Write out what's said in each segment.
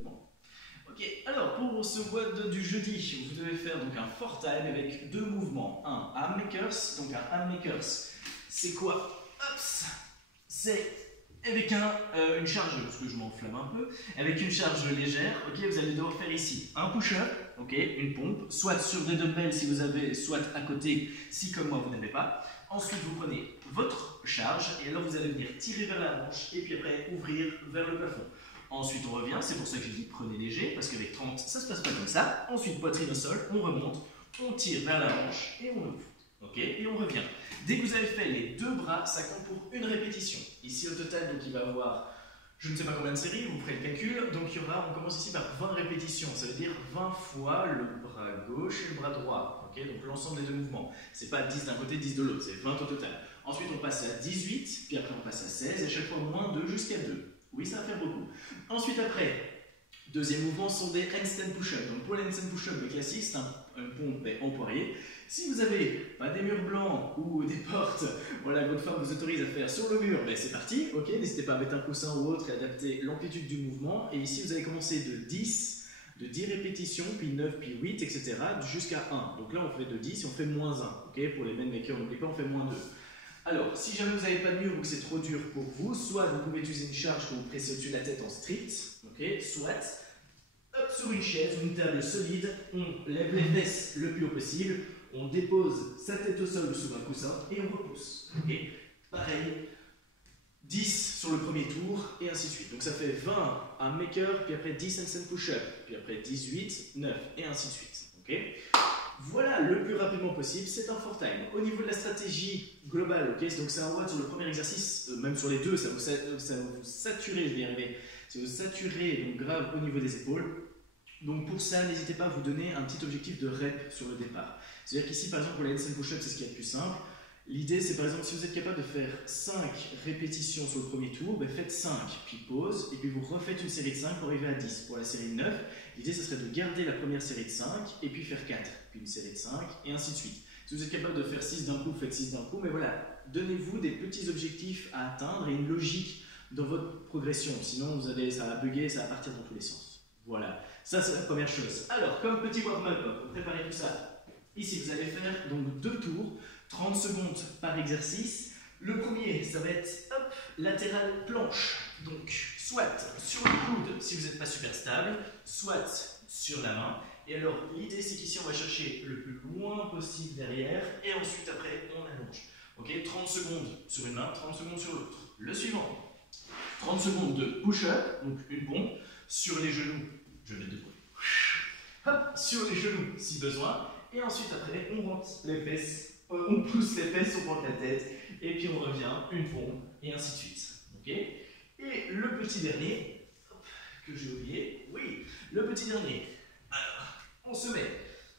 C'est bon? Ok, alors pour ce WOD du jeudi, vous devez faire donc un four time avec deux mouvements. Un arm makers, donc un arm makers, c'est quoi? Hops, c'est avec une charge, parce que je m'enflamme un peu, avec une charge légère, ok, vous allez devoir faire ici un push-up, ok, une pompe, soit sur des dumbbells si vous avez, soit à côté si comme moi vous n'avez pas. Ensuite vous prenez votre charge et alors vous allez venir tirer vers la hanche et puis après ouvrir vers le plafond. Ensuite on revient, c'est pour ça que je dis prenez léger, parce qu'avec 30 ça se passe pas comme ça. Ensuite poitrine au sol, on remonte, on tire vers la hanche et on ouvre. Ok, et on revient. Dès que vous avez fait les deux bras, ça compte pour une répétition. Ici au total, donc il va y avoir, je ne sais pas combien de séries, vous ferez le calcul. Donc on commence ici par 20 répétitions. Ça veut dire 20 fois le bras gauche et le bras droit. Ok, donc l'ensemble des deux mouvements. C'est pas 10 d'un côté, 10 de l'autre, c'est 20 au total. Ensuite on passe à 18, puis après on passe à 16, et à chaque fois moins 2 jusqu'à 2. Oui, ça va faire beaucoup. Ensuite après, deuxième mouvement sont des handstand push-up. Donc pour les handstand push-up, le classique, c'est un pompe en poirier. Si vous n'avez pas des murs blancs ou des portes, voilà, votre femme vous autorise à faire sur le mur, ben c'est parti, ok, n'hésitez pas à mettre un coussin ou autre et adapter l'amplitude du mouvement. Et ici, vous allez commencer de 10 répétitions, puis 9, puis 8, etc., jusqu'à 1. Donc là, on fait de 10 et on fait moins 1, ok, pour les main makers, n'oubliez pas, on fait moins 2. Alors, si jamais vous n'avez pas de mur ou que c'est trop dur pour vous, soit vous pouvez utiliser une charge que vous pressez au-dessus de la tête en strict, ok, soit hop, sur une chaise ou une table solide, on lève les fesses le plus haut possible, on dépose sa tête au sol sous un coussin et on repousse. Okay. Pareil, 10 sur le premier tour et ainsi de suite. Donc ça fait 20 un maker, puis après 10 handstand push-up, puis après 18, 9 et ainsi de suite. Okay. Voilà, le plus rapidement possible, c'est un four time. Au niveau de la stratégie globale, okay, donc c'est un WOD sur le premier exercice, même sur les deux, ça va vous saturer, je vais y arriver, ça va vous saturer donc grave au niveau des épaules. Donc pour ça, n'hésitez pas à vous donner un petit objectif de rep sur le départ. C'est-à-dire qu'ici, par exemple, pour les handstand push-up, c'est ce qui est le plus simple. L'idée, c'est par exemple, si vous êtes capable de faire 5 répétitions sur le premier tour, ben faites 5, puis pause, et puis vous refaites une série de 5 pour arriver à 10. Pour la série de 9, l'idée, ce serait de garder la première série de 5, et puis faire 4, puis une série de 5, et ainsi de suite. Si vous êtes capable de faire 6 d'un coup, faites 6 d'un coup, mais voilà, donnez-vous des petits objectifs à atteindre et une logique dans votre progression. Sinon, ça va bugger, ça va partir dans tous les sens. Voilà, ça c'est la première chose. Alors, comme petit warm-up, pour préparer tout ça, ici vous allez faire donc 2 tours, 30 secondes par exercice. Le premier, ça va être hop, latéral planche. Donc, soit sur le coude si vous n'êtes pas super stable, soit sur la main. Et alors, l'idée c'est qu'ici on va chercher le plus loin possible derrière et ensuite après on allonge. Ok, 30 secondes sur une main, 30 secondes sur l'autre. Le suivant, 30 secondes de push-up, donc une pompe, sur les genoux. Je vais débrouiller. Hop, sur les genoux si besoin. Et ensuite après on rentre les fesses, on pousse les fesses, on rentre la tête. Et puis on revient, une pompe et ainsi de suite. Ok. Et le petit dernier, hop, que j'ai oublié, oui, le petit dernier. Alors, on se met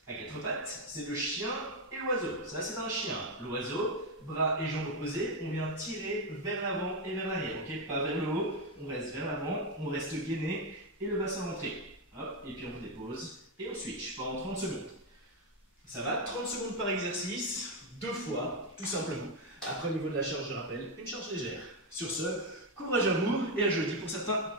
à 4 pattes, c'est le chien et l'oiseau. Ça c'est un chien. L'oiseau, bras et jambes opposés, on vient tirer vers l'avant et vers l'arrière. Ok, pas vers le haut, on reste vers l'avant, on reste gainé et le bassin rentré. Hop, et puis on dépose et on switch pendant 30 secondes. Ça va, 30 secondes par exercice, 2 fois, tout simplement. Après, au niveau de la charge, je rappelle, une charge légère. Sur ce, courage à vous et à jeudi pour certains.